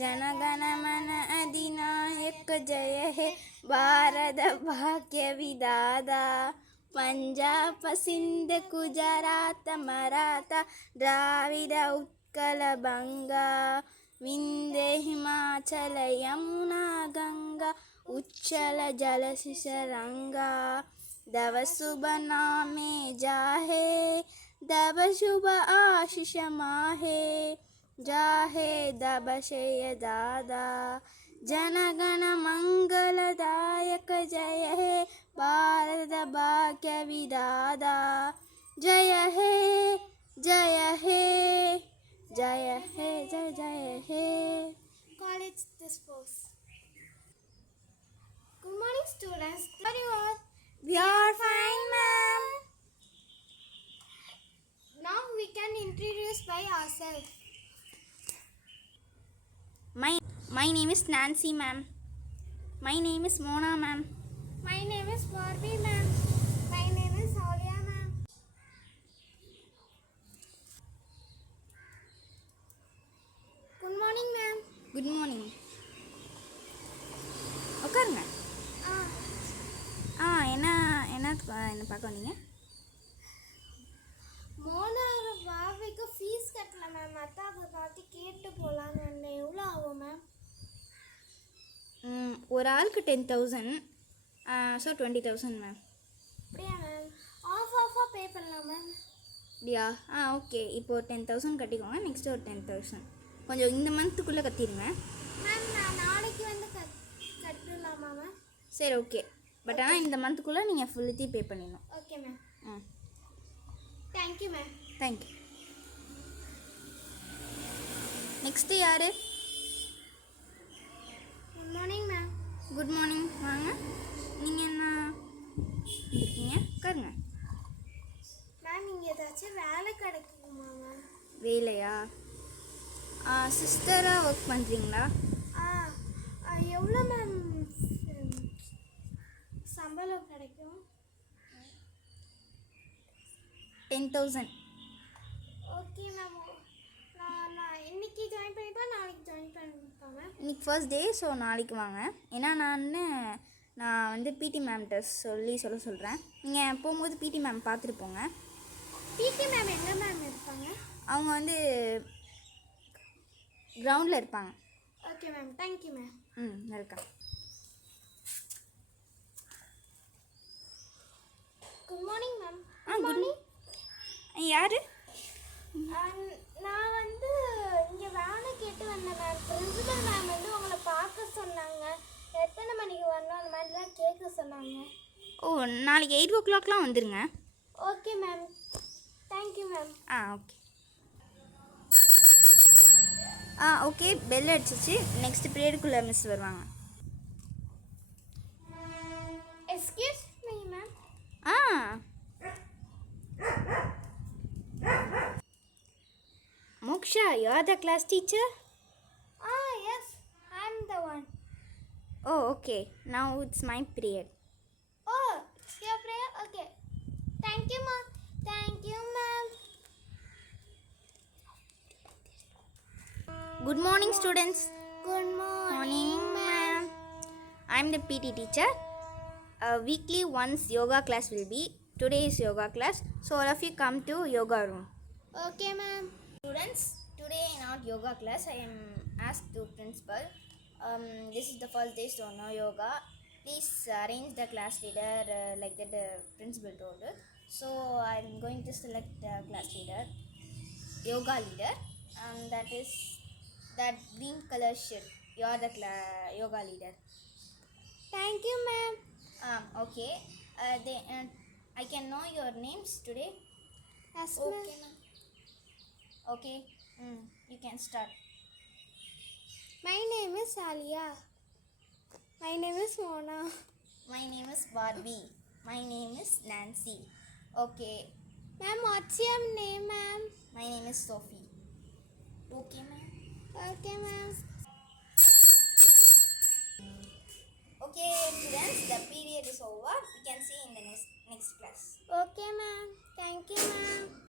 जनगण मन अधिनायक जय हे भारत भाग्य विधाता पंजाब सिंध गुजरात मराठा द्राविड उत्कल बंगा विंध्य हिमाचल यमुना गंगा उच्चल जलशिशरंगा दव शुभ नामे जाहे दव शुभ आशीष माहे जाहे दब शेय दादा जनगण मंगलदायक जय हे भारत भाग्य विधाता जय हे जय हे जय हे जय जय हे. College discourse. Good morning, students. How are you all? We are fine, ma'am. Now we can introduce by ourselves. My name is Nancy, ma'am. My name is Mona, ma'am. My name is Barbie, ma'am. My name is Alia, ma'am. Good morning, ma'am. Good morning. உட்காருங்க. என்ன என்ன என்ன பார்க்க வந்தீங்க? மோனா பாபிக்கு ஃபீஸ் கட்டல மேம். அதான் அதை பார்த்து கேட்டு போகலான்னு வந்தேன். எவ்வளோ ஆகும் மேம்? ஒரு ஆளுக்கு 10,000, ஸோ 20,000 மேம். அப்படியா மேம்? ஆஃபாக பே பண்ணலாம் மேம். அப்படியா? ஓகே. இப்போது 10,000 கட்டிக்கோங்க. நெக்ஸ்ட்டு ஒரு 10,000 கொஞ்சம் இந்த மந்த்துக்குள்ளே கட்டிடுங்க மேம். நான் நாளைக்கு வந்து கட்டலாமா மேம்? சரி, ஓகே. பட் ஆனால் இந்த மந்த்துக்குள்ளே நீங்கள் ஃபுல்லுத்தையும் பே பண்ணிடணும். Okay ma'am. Thank you ma'am. Thank you. Next யார்? Good morning ma'am. Good morning. வாங்க. நீங்கள் என்ன இருக்கீங்க? உட்காருங்க. மேம் இங்கே ஏதாச்சும் வேலை கிடைக்குமா மேம்? வேலையா? சிஸ்டராக ஒர்க் பண்ணுறீங்களா? எவ்வளோ மேம் சம்பளம் கிடைக்கும்? 10,000. Okay ma'am. நான் இன்னைக்கு ஜாயின் பண்ணிப்பா, நாளைக்கு ஜாயின் பண்ணிப்பா மேம்? இன்னைக்கு ஃபர்ஸ்ட் டே, ஸோ நாளைக்கு வாங்க. ஏன்னா நான் வந்து பிடி மேம்கிட்ட சொல்ல சொல்கிறேன். நீங்கள் போகும்போது பிடி மேம் பார்த்துட்டு போங்க. பிடி மேம் எங்கே மேம் இருப்பாங்க? அவங்க வந்து கிரவுண்டில் இருப்பாங்க. Okay ma'am. Thank you ma'am. Welcome. Good morning ma'am. Good morning. யார்? நான் வந்து இங்கே வேலை கேட்டு வந்தேன் மேம். பிரின்சிபல் மேம் வந்து உங்களை பார்க்க சொன்னாங்க. எத்தனை மணிக்கு வரணும் அந்த மாதிரிலாம் கேட்க சொன்னாங்க. ஓ, நாளைக்கு 8 o'clockலாம் வந்துடுங்க. Okay ma'am. Thank you ma'am. Okay. Okay. Bell அடிச்சிச்சு. நெக்ஸ்ட் பீரியடுக்குள்ளே மிஸ் வருவாங்க. Excuse me ma'am. Moksha, you are the class teacher? Yes, I'm the one. Oh, okay. Now it's my period. Oh, it's your prayer? Okay. Thank you, ma'am. Thank you, ma'am. Good morning, students. Good morning, ma'am. I'm the PT teacher. Weekly once yoga class will be. Today is yoga class. So all of you come to yoga room. Okay, ma'am. Students, today in our yoga class, I am asked to principal. This is the first day, so no yoga. Please arrange the class leader like that the principal told. So I'm going to select the class leader, yoga leader. That is that green color shirt. You are the yoga leader. Thank you, ma'am. Okay. I can know your names today. Yes, Okay, ma'am. Okay, you can start. My name is Alia. My name is Mona. My name is Barbie. My name is Nancy. Okay. Ma'am, what's your name, ma'am? My name is Sophie. Okay, ma'am. Okay, ma'am. Okay, students, the period is over. We can see in the next class. Okay, ma'am.